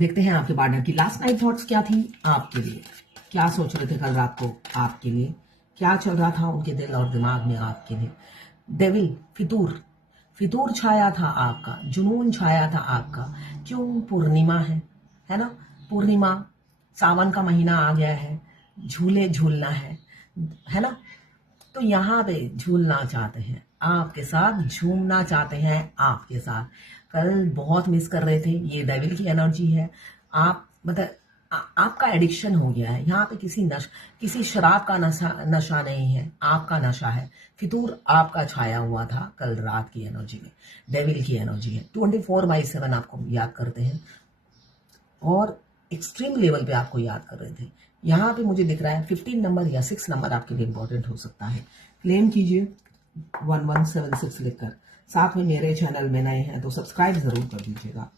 देखते हैं आपके पार्टनर की लास्ट नाइट थॉट्स क्या थी आपके लिए, क्या सोच रहे थे कल रात को आपके लिए, क्या चल रहा था उनके दिल और दिमाग में आपके लिए। डेविल, फितूर, फितूर छाया था आपका, जुनून छाया था आपका। क्यों? पूर्णिमा है ना? पूर्णिमा, सावन का महीना आ गया है, झूले झूलना है ना? तो यहाँ पे झूलना चाहते हैं आपके साथ, झूमना चाहते हैं आपके साथ। कल बहुत मिस कर रहे थे, ये डेविल की एनर्जी है। आप मतलब आपका एडिक्शन हो गया है यहाँ पे। किसी शराब का नशा नहीं है, आपका नशा है। फितूर आपका छाया हुआ था कल रात की एनर्जी में, डेविल की एनर्जी है। 24/7 आपको याद करते हैं और एक्सट्रीम लेवल पे आपको याद कर रहे थे। यहाँ पे मुझे दिख रहा है 15 नंबर या 6 नंबर आपके लिए इंपॉर्टेंट हो सकता है। क्लेम कीजिए 1176 लिखकर। साथ में मेरे चैनल में नए हैं तो सब्सक्राइब जरूर कर दीजिएगा।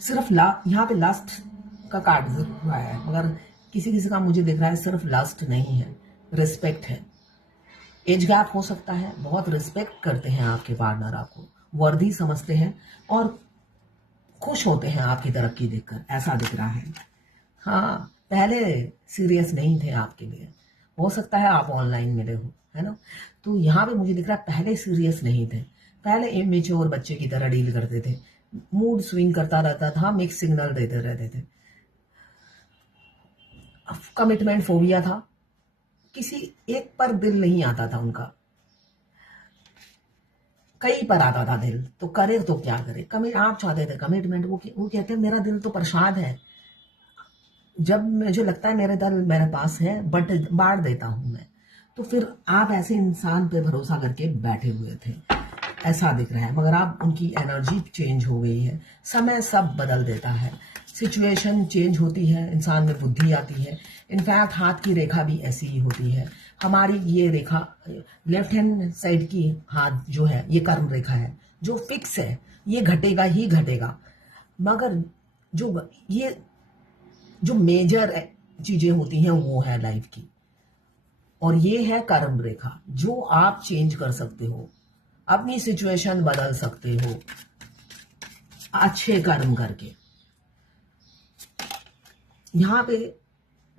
सिर्फ यहाँ पे लास्ट का कार्ड जरूर आया है, मगर किसी किसी का मुझे दिख रहा है सिर्फ लास्ट नहीं है, रिस्पेक्ट है। एज गैप हो सकता है, बहुत रिस्पेक्ट करते हैं आपके पार्टनर, आपको वर्दी समझते हैं और खुश होते हैं आपकी तरक्की देखकर, ऐसा दिख रहा है। हाँ, पहले सीरियस नहीं थे आपके लिए, हो सकता है आप ऑनलाइन मिले हो, है ना? तो यहाँ पे मुझे दिख रहा है पहले सीरियस नहीं थे, पहले इमेच्योर बच्चे की तरह डील करते थे, मूड स्विंग करता रहता था, मिक्स सिग्नल देते रहते थे। कमिटमेंट फोबिया था, किसी एक पर दिल नहीं आता था उनका, कई पर आता था दिल, तो करे तो क्या करे। आप चाहते थे कमिटमेंट, वो कहते हैं मेरा दिल तो प्रसाद है, जब मुझे लगता है मेरे दिल मेरे पास है बट बांट देता हूं मैं। तो फिर आप ऐसे इंसान पे भरोसा करके बैठे हुए थे, ऐसा दिख रहा है। मगर आप उनकी एनर्जी चेंज हो गई है, समय सब बदल देता है, सिचुएशन चेंज होती है, इंसान में बुद्धि आती है। इनफैक्ट हाथ की रेखा भी ऐसी ही होती है। हमारी ये रेखा लेफ्ट हैंड साइड की हाथ जो है ये कर्म रेखा है, जो फिक्स है, ये घटेगा ही घटेगा। मगर जो मेजर चीजें होती हैं वो है लाइफ की, और ये है कर्म रेखा जो आप चेंज कर सकते हो, अपनी सिचुएशन बदल सकते हो अच्छे कर्म करके। यहाँ पे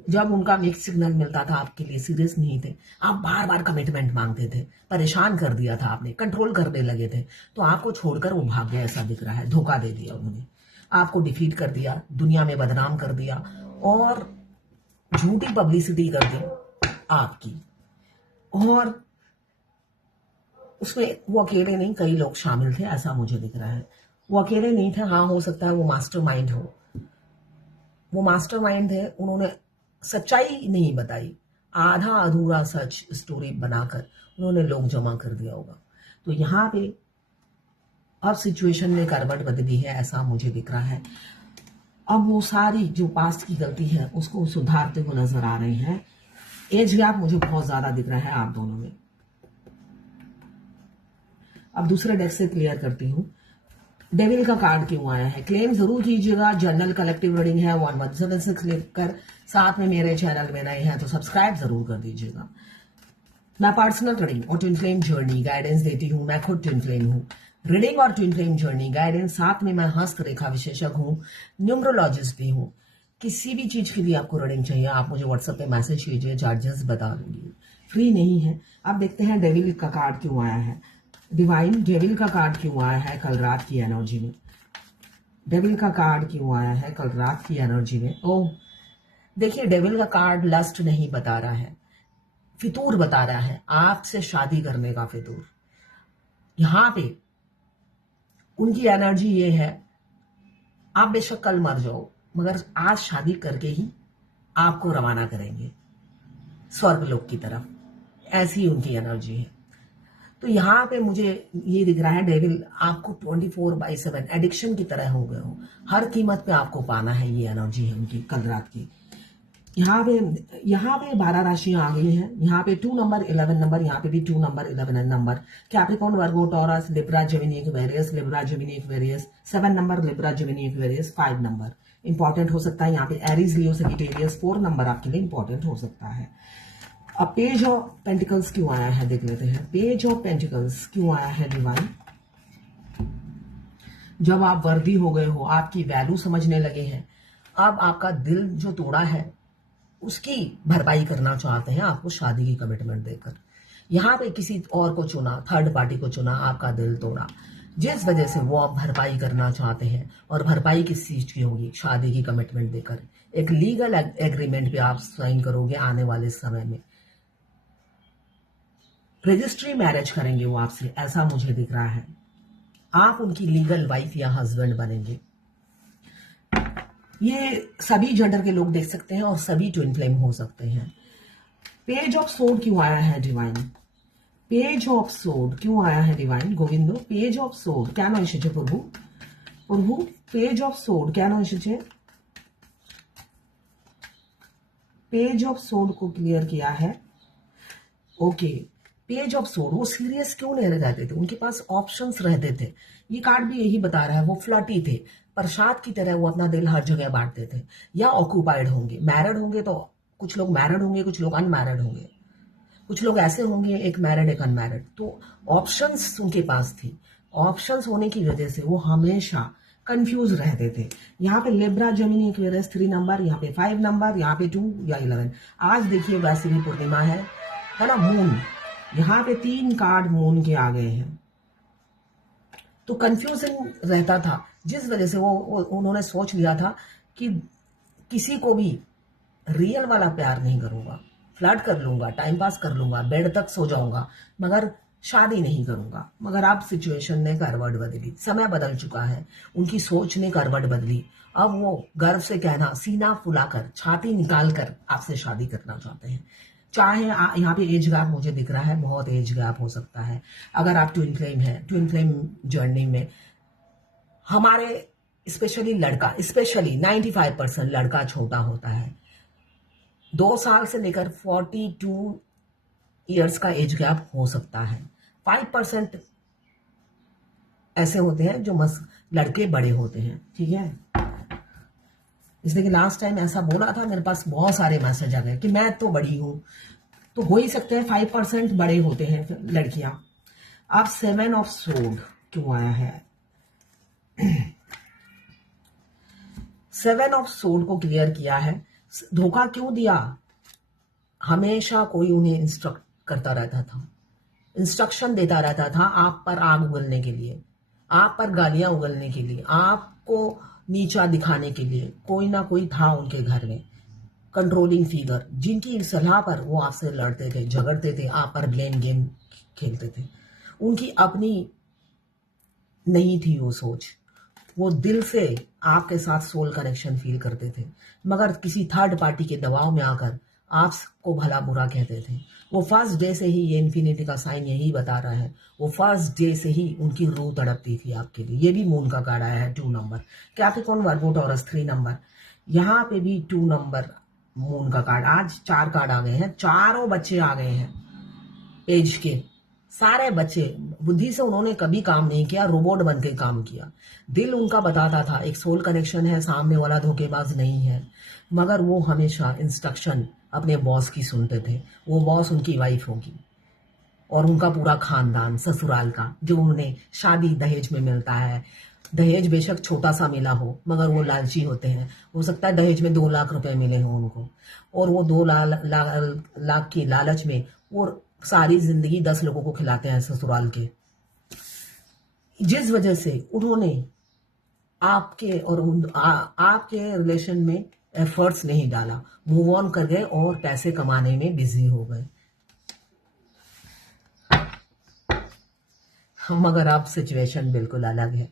जब उनका मिक्स सिग्नल मिलता था आपके लिए सीरियस नहीं थे, आप बार बार कमिटमेंट मांगते थे, परेशान कर दिया था आपने, कंट्रोल करने लगे थे, तो आपको छोड़कर वो भाग गया, ऐसा दिख रहा है। धोखा दे दिया उन्होंने, आपको डिफीट कर दिया, दुनिया में बदनाम कर दिया और झूठी पब्लिसिटी कर दी आपकी। और उसमें वो अकेले नहीं, कई लोग शामिल थे, ऐसा मुझे दिख रहा है। वो अकेले नहीं थे, हाँ हो सकता है वो मास्टरमाइंड हो, वो मास्टरमाइंड है। उन्होंने सच्चाई नहीं बताई, आधा अधूरा सच स्टोरी बनाकर उन्होंने लोग जमा कर दिया होगा। तो यहाँ पे अब सिचुएशन में करवट बदली है, ऐसा मुझे दिख रहा है। अब वो सारी जो पास्ट की गलती है उसको सुधारते हुए नजर आ रहे हैं। एज गैप मुझे बहुत ज्यादा दिख रहा है आप दोनों में। अब दूसरे डेक से क्लियर करती हूँ। डेविल का कार्ड क्यों आया है? क्लेम जरूर कीजिएगा, जनरल कलेक्टिव रीडिंग है, 1176 क्लिक कर। साथ में मेरे चैनल में नए हैं तो सब्सक्राइब जरूर कर दीजिएगा। मैं पर्सनल रीडिंग और ट्विन फ्लेम जर्नी गाइडेंस देती हूँ, मैं खुद ट्विन फ्लेम हूँ। रीडिंग और ट्विन फ्लेम जर्नी गाइडेंस, साथ में मैं हस्तरेखा विशेषज्ञ हूँ, न्यूमरोलॉजिस्ट भी हूँ। किसी भी चीज के लिए आपको रीडिंग चाहिए आप मुझे व्हाट्सएप पे मैसेज कीजिए, चार्जेस बता दूंगी, फ्री नहीं है। अब देखते हैं डेविल का कार्ड क्यों आया है। डिवाइन, डेविल का कार्ड क्यों आया है कल रात की एनर्जी में? डेविल का कार्ड क्यों आया है कल रात की एनर्जी में? ओह, देखिए डेविल का कार्ड लस्ट नहीं बता रहा है, फितूर बता रहा है, आपसे शादी करने का फितूर। यहां पे उनकी एनर्जी ये है, आप बेशक कल मर जाओ मगर आज शादी करके ही आपको रवाना करेंगे स्वर्ग लोक की तरफ, ऐसी उनकी एनर्जी है। तो यहाँ पे मुझे ये दिख रहा है डेविल आपको 24/7 एडिक्शन की तरह हो गए हो, हर कीमत पे आपको पाना है, ये एनर्जी है उनकी कल रात की। यहाँ पे 12 राशियां आ गई हैं। यहाँ पे 2 नंबर 11 नंबर, यहाँ पे भी 2 number 11 number. Capricorn, Virgo, Taurus, Libra, Gemini, Aquarius, Libra, Gemini, Aquarius 7 number, Libra, Gemini, Aquarius 5 number important हो सकता है। यहाँ पे एरीज, लियो, सजिटेरियस 4 नंबर आपके लिए इंपॉर्टेंट हो सकता है। अब पेज ऑफ पेंटिकल्स क्यों आया है देख लेते हैं। पेज ऑफ पेंटिकल्स क्यों आया है डिवाइन? जब आप वर्दी हो गए हो, आपकी वैल्यू समझने लगे हैं, अब आपका दिल जो तोड़ा है उसकी भरपाई करना चाहते हैं आपको शादी की कमिटमेंट देकर। यहाँ पे किसी और को चुना, थर्ड पार्टी को चुना, आपका दिल तोड़ा, जिस वजह से वो आप भरपाई करना चाहते हैं। और भरपाई किस चीज की होगी? शादी की कमिटमेंट देकर एक लीगल एग्रीमेंट पे आप साइन करोगे आने वाले समय में। रजिस्ट्री मैरिज करेंगे वो आपसे, ऐसा मुझे दिख रहा है। आप उनकी लीगल वाइफ या हस्बैंड बनेंगे। ये सभी जेंडर के लोग देख सकते हैं और सभी ट्विन फ्लेम हो सकते हैं। पेज ऑफ सोड क्यों आया है डिवाइन? पेज ऑफ सोड क्यों आया है डिवाइन? गोविंदो, पेज ऑफ सोड क्या ना एसेছে প্রভু? প্রভু, पेज ऑफ सोड क्या ना एसेছে? पेज ऑफ सोड को क्लियर किया है। ओके, पेज ऑफ सोड, वो सीरियस क्यों नहीं रहते थे? उनके पास ऑप्शंस रहते थे। ये कार्ड भी यही बता रहा है, वो फ्लर्टी थे, प्रसाद की तरह वो अपना दिल हर जगह बांटते थे। या ऑक्यूपाइड होंगे, मैरिड होंगे तो कुछ लोग मैरिड होंगे, कुछ लोग अनमैरिड होंगे, कुछ लोग ऐसे होंगे एक मैरिड एक अनमैरिड। तो ऑप्शंस उनके पास थी। ऑप्शंस होने की वजह से वो हमेशा कंफ्यूज रहते थे। यहाँ पे लिब्रा जेमिनी एक्वेरियस 3 नंबर, यहाँ पे 5 नंबर, यहाँ पे 2 या 11। आज देखिए वैसे भी पूर्णिमा है ना, मून। यहाँ पे 3 कार्ड मून के आ गए हैं, तो कंफ्यूजन रहता था, जिस वजह से वो उन्होंने सोच लिया था कि किसी को भी रियल वाला प्यार नहीं करूंगा, फ्लर्ट कर लूंगा, टाइम पास कर लूंगा, बेड तक सो जाऊंगा, मगर शादी नहीं करूंगा। मगर अब सिचुएशन ने करवट बदली, समय बदल चुका है, उनकी सोच ने करवट बदली। अब वो गर्व से कहना, सीना फुलाकर, छाती निकाल कर आपसे शादी करना चाहते हैं। चाहे यहाँ पे एज गैप मुझे दिख रहा है, बहुत एज गैप हो सकता है। अगर आप ट्विन फ्लेम है, ट्विन फ्लेम जर्नी में हमारे स्पेशली लड़का, स्पेशली 95% लड़का छोटा होता है। 2 साल से लेकर 42 ईयर्स का एज गैप हो सकता है। 5% ऐसे होते हैं जो लड़के बड़े होते हैं, ठीक है। इसलिए कि लास्ट टाइम ऐसा बोला था, मेरे पास बहुत सारे मैसेज आ गए कि मैं तो बड़ी हूं, तो हो ही सकते हैं 5% बड़े होते हैं लड़कियां। अब 7 ऑफ सोड क्यों आया है? 7 ऑफ सोड को क्लियर किया है। धोखा क्यों दिया? हमेशा कोई उन्हें इंस्ट्रक्ट करता रहता था, इंस्ट्रक्शन देता रहता था आप पर आग उगलने के लिए, आप पर गालियां उगलने के लिए, आपको नीचा दिखाने के लिए। कोई ना कोई था उनके घर में, कंट्रोलिंग फिगर, जिनकी सलाह पर वो आपसे लड़ते थे, झगड़ते थे, आप पर ब्लेम गेम खेलते थे। उनकी अपनी नहीं थी वो सोच, वो दिल से आपके साथ सोल कनेक्शन फील करते थे, मगर किसी थर्ड पार्टी के दबाव में आकर आपको भला बुरा कहते थे। वो फर्स्ट डे से ही, ये इन्फिनिटी का साइन यही बता रहा है, वो फर्स्ट डे से ही उनकी रूह तड़पती थी आपके लिए। ये भी मून का कार्ड आया है, 2 number. Capricorn, Virgo, taurus 3 number. यहाँ पे भी 2 नंबर मून का कार्ड। आज 4 कार्ड आ गए हैं, चारों बच्चे आ गए हैं एज के। सारे बच्चे, बुद्धि से उन्होंने कभी काम नहीं किया, रोबोट बन के काम किया। दिल उनका बताता था एक सोल कनेक्शन है, सामने वाला धोखेबाज नहीं है, मगर वो हमेशा इंस्ट्रक्शन अपने बॉस की सुनते थे। वो बॉस उनकी वाइफ होगी और उनका पूरा खानदान ससुराल का, जो उन्हें शादी दहेज में मिलता है। दहेज बेशक छोटा सा मिला हो, मगर वो लालची होते हैं। हो सकता है दहेज में 2 लाख रुपए मिले हों उनको, और वो 2 लाख की लालच में वो सारी जिंदगी 10 लोगों को खिलाते हैं ससुराल के। जिस वजह से उन्होंने आपके और आपके रिलेशन में एफर्ट्स नहीं डाला, मूव ऑन कर गए और पैसे कमाने में बिजी हो गए। मगर अब सिचुएशन बिल्कुल अलग है।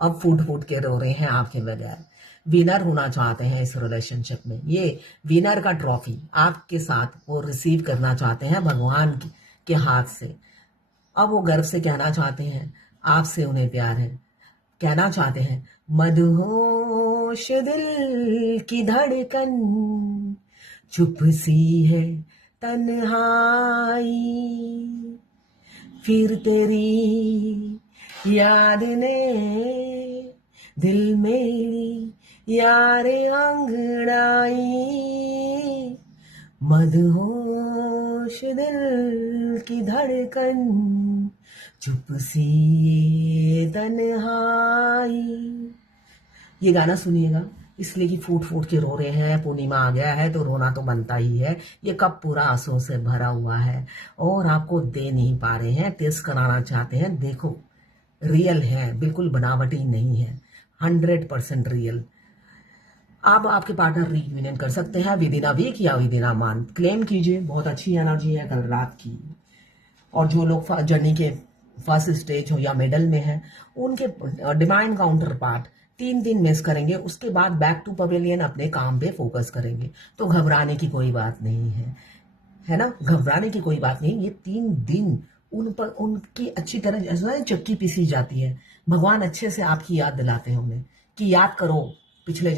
अब फूट फूट के रो रहे हैं आपके बगैर। विनर होना चाहते हैं इस रिलेशनशिप में। ये विनर का ट्रॉफी आपके साथ वो रिसीव करना चाहते हैं भगवान के हाथ से। अब वो गर्व से कहना चाहते हैं आपसे उन्हें प्यार है। कहना चाहते हैं, मदहोश दिल की धड़कन, चुप सी है तन्हाई, फिर तेरी याद ने दिल मेरी यारे अंगड़ाई। मदहोश दिल की धड़कन, चुप सी तन्हाई। ये गाना सुनिएगा, इसलिए कि फूट फूट के रो रहे हैं, पूर्णिमा आ गया है तो रोना तो बनता ही है। ये कब पूरा आंसू से भरा हुआ है और आपको दे नहीं पा रहे हैं, टेस्ट कराना चाहते हैं। देखो रियल है, बिल्कुल बनावटी नहीं है, 100% रियल। आप आपके पार्टनर रीयूनियन कर सकते हैं विद इन अ वीक या with in a month. Claim कीजिए, बहुत अच्छी एनर्जी है कल रात की। और जो लोग जर्नी के फर्स्ट स्टेज हो या मिडल में है, उनके डिवाइन काउंटर पार्ट 3 दिन मिस करेंगे, उसके बाद बैक टू पवेलियन अपने काम पे फोकस करेंगे। तो घबराने की कोई बात नहीं है ना, घबराने की कोई बात नहीं। ये 3 दिन उन पर उनकी अच्छी तरह जैसे चक्की पीसी जाती है। भगवान अच्छे से आपकी याद दिलाते हैं उन्हें कि याद करो पिछले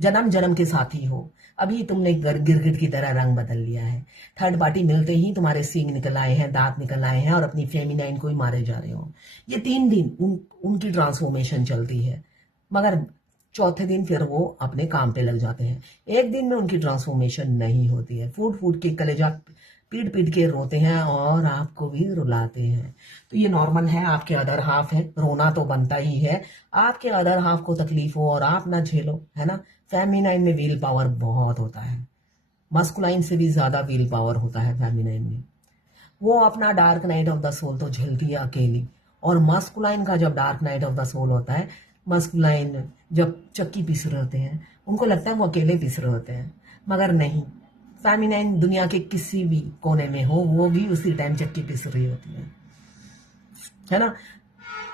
जन्म जन्म के साथी हो। अभी तुमने गिरगिट की तरह रंग बदल लिया है। थर्ड पार्टी मिलते ही तुम्हारे सींग निकल आए हैं, दांत निकल आए हैं और अपनी फेमिनाइन को ही मारे जा रहे हो। ये 3 दिन उनकी ट्रांसफॉर्मेशन चलती है, मगर चौथे दिन फिर वो अपने काम पे लग जाते हैं। एक दिन में उनकी ट्रांसफॉर्मेशन नहीं होती है। फूट फूट के कलेजा पीट पीट के रोते हैं और आपको भी रुलाते हैं। तो ये नॉर्मल है, आपके अदर हाफ है, रोना तो बनता ही है। आपके अदर हाफ को तकलीफ हो और आप ना झेलो, है ना। फेमिनाइन में व्हील पावर बहुत होता है, मस्कुलाइन से भी ज्यादा व्हील पावर होता है फेमिनाइन में। वो अपना dark night of the soul तो झेलती है अकेली, और मस्कुलाइन का जब dark night of the soul होता है, मस्कुलाइन जब चक्की पीस रहे होते हैं, उनको लगता है वो अकेले पीस रहे होते हैं, मगर नहीं। फेमिनाइन दुनिया के किसी भी कोने में हो, वो भी उसी टाइम चक्की पीस रही होती है ना।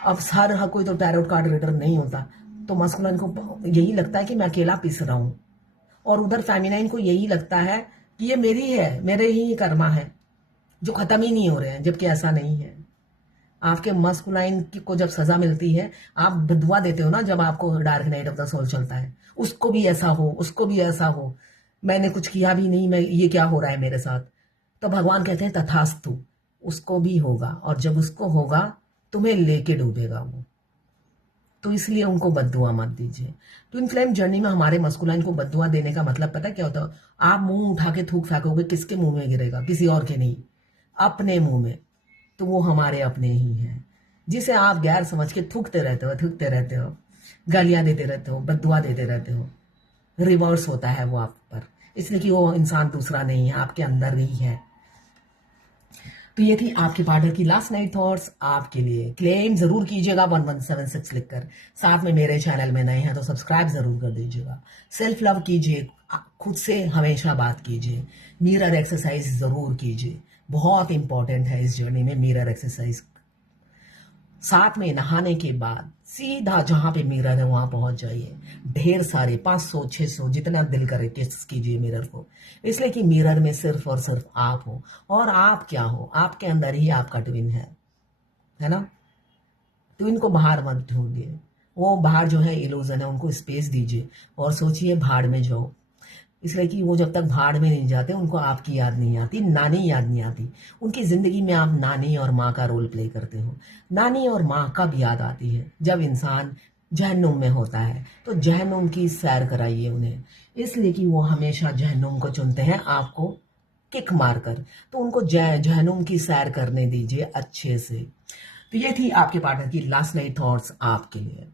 अब हर कोई तो टैरोट कार्ड रीडर नहीं होता, तो मस्कुलाइन को यही लगता है कि मैं अकेला पीस रहा हूं, और उधर फेमिनाइन को यही लगता है कि ये मेरी है, मेरे ही कर्मा है जो खत्म ही नहीं हो रहे हैं, जबकि ऐसा नहीं है। आपके मस्कुलाइन को जब सजा मिलती है, आप दुआ देते हो ना, जब आपको dark night of the soul चलता है, उसको भी ऐसा हो, उसको भी ऐसा हो, मैंने कुछ किया भी नहीं, मैं ये क्या हो रहा है मेरे साथ। तो भगवान कहते हैं तथास्तु, उसको भी होगा, और जब उसको होगा तुम्हें लेके डूबेगा वो। तो इसलिए उनको बद्दुआ मत दीजिए। ट्विन फ्लेम जर्नी में हमारे मस्कुलाइन को बद्दुआ देने का मतलब पता क्या होता है? आप मुंह उठा के थूक फेंकोगे, किसके मुंह में गिरेगा? किसी और के नहीं, अपने मुंह में। तो वो हमारे अपने ही हैं, जिसे आप गैर समझ के थूकते रहते हो, गालियां देते रहते हो, बद्दुआ देते रहते हो। रिवर्स होता है वो आप पर, इसलिए कि वो इंसान दूसरा नहीं है, आपके अंदर ही है। तो ये थी आपके पार्टनर की लास्ट नाइट थॉट्स आपके लिए। क्लेम जरूर कीजिएगा 1176 लिखकर। साथ में मेरे चैनल में नए हैं तो सब्सक्राइब जरूर कर दीजिएगा। सेल्फ लव कीजिए, खुद से हमेशा बात कीजिए। मिरर एक्सरसाइज जरूर कीजिए, बहुत इंपॉर्टेंट है इस जर्नी में मिरर एक्सरसाइज। साथ में नहाने के बाद सीधा जहां पे मिरर है वहां पहुंच जाइए। ढेर सारे 500 600 जितना दिल करे टेस्ट कीजिए मिरर को, इसलिए कि मिरर में सिर्फ और सिर्फ आप हो। और आप क्या हो? आपके अंदर ही आपका ट्विन है ना। ट्विन को बाहर मत ढूंढिए, वो बाहर जो है इल्यूजन है, उनको स्पेस दीजिए और सोचिए भाड़ में जाओ। इसलिए कि वो जब तक भाड़ में नहीं जाते उनको आपकी याद नहीं आती, नानी याद नहीं आती। उनकी जिंदगी में आप नानी और माँ का रोल प्ले करते हो। नानी और माँ कब याद आती है? जब इंसान जहन्नुम में होता है। तो जहन्नुम की सैर कराइए उन्हें, इसलिए कि वो हमेशा जहन्नुम को चुनते हैं आपको किक मारकर। तो उनको जहन्नुम की सैर करने दीजिए अच्छे से। तो ये थी आपके पार्टनर की लास्ट नाइट थॉट्स आपके लिए।